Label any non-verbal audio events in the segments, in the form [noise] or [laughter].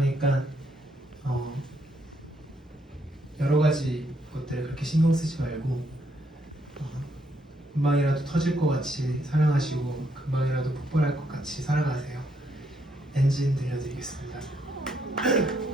그러니까 어, 여러 가지 것들을 그렇게 신경 쓰지 말고 어, 금방이라도 터질 것 같이 사랑하시고 금방이라도 폭발할 것 같이 살아가세요. 엔진 들려드리겠습니다. [clears throat]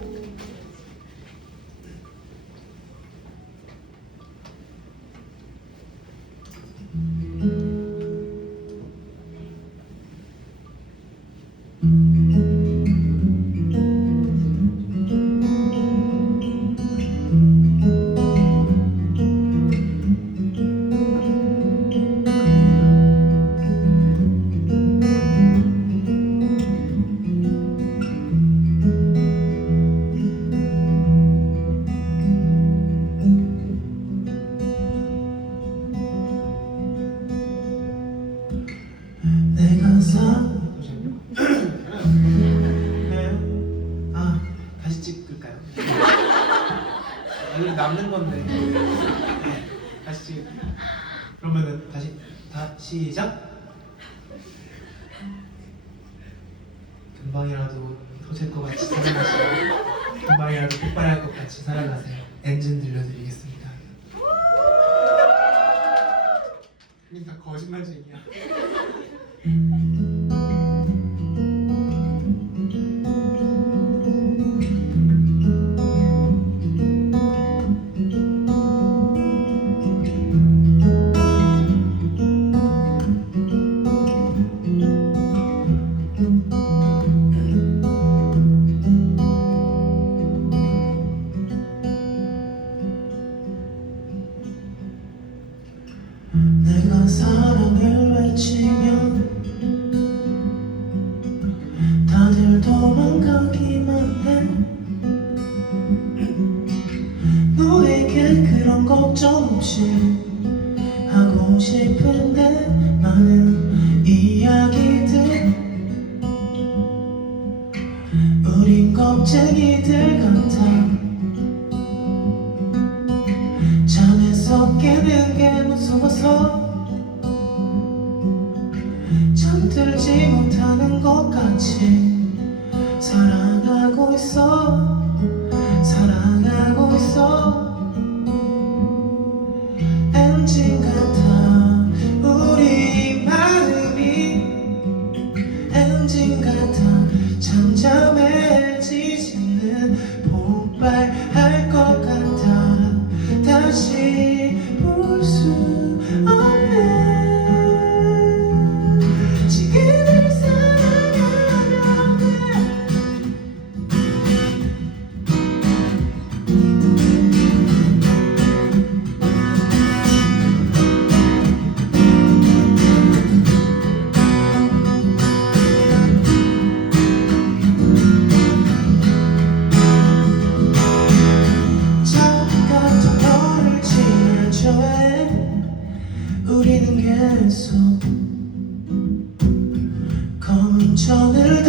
여기 남는 건데. 네, 다시 찍을게요 그러면은 다시 다 시작. 금방이라도 터질 것 같이 살아가시고 금방이라도 폭발할 것 같이 살아가세요. 엔진 들려드리겠습니다. 이다 거짓말쟁이야 내가 사랑을 외치면 다들 도망가기만 해. 너에게 그런 걱정 없이 깨는 게 무서워서 잠들지 못하는 것 같이 사랑하고 있어 전을